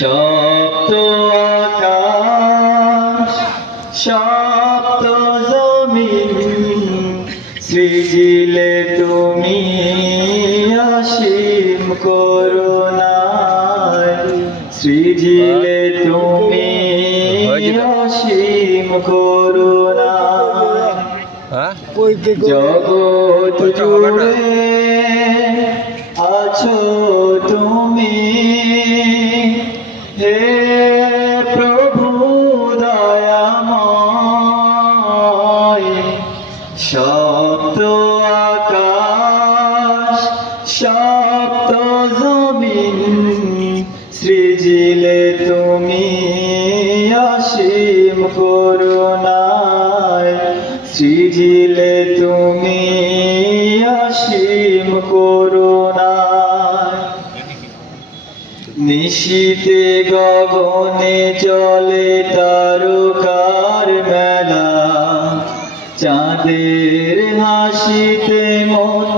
সপ্ত আকাশ সপ্ত জমিন সৃজিলে তুমি অসীম করুণায়, সৃজিলে তুমি অসীম করুণায়। জগৎ জুড়ে আছো তুমি, হে প্রভু দয়াময়। সপ্ত আকাশ সপ্ত জমিন সৃজিলে তুমি অসীম করুণায়, সৃজিলে তুমি অসীম করুণায়। নিশীতে গগনে চলে তারকার মেলা, চাঁদের হাসিতে মন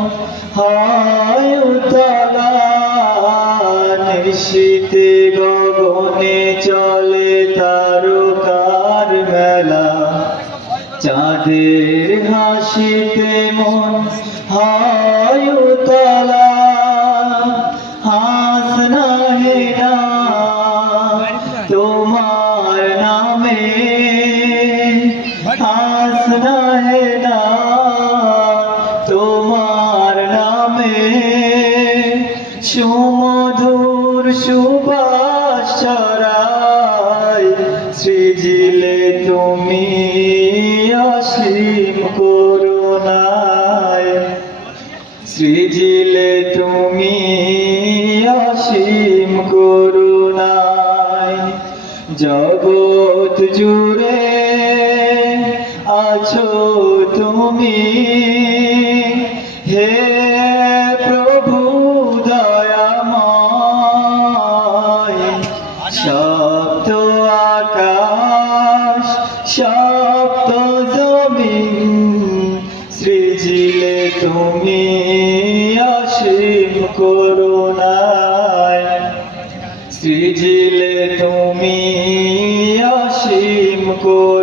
হয় উতলা। নিশীতে গগনে চলে তারকার মেলা, চাঁদের হাসিতে মন হয় উতলা। হাসনা হে না তোমার নামে, হাসনা হে না তোমার নামে। সুমধুর সুবাস ছড়ায়, সৃজিলে তুমি অসীম করুণায়, সৃজিলে তুমি অসীম করুণায়। জগৎ জুড়ে আছো তুমি, হে প্রভু দয়াময়। সপ্ত আকাশ সপ্ত জমিন সৃজিলে তুমি অসীম করুণায়, সৃজিলে তুমি অসীম করুণায়।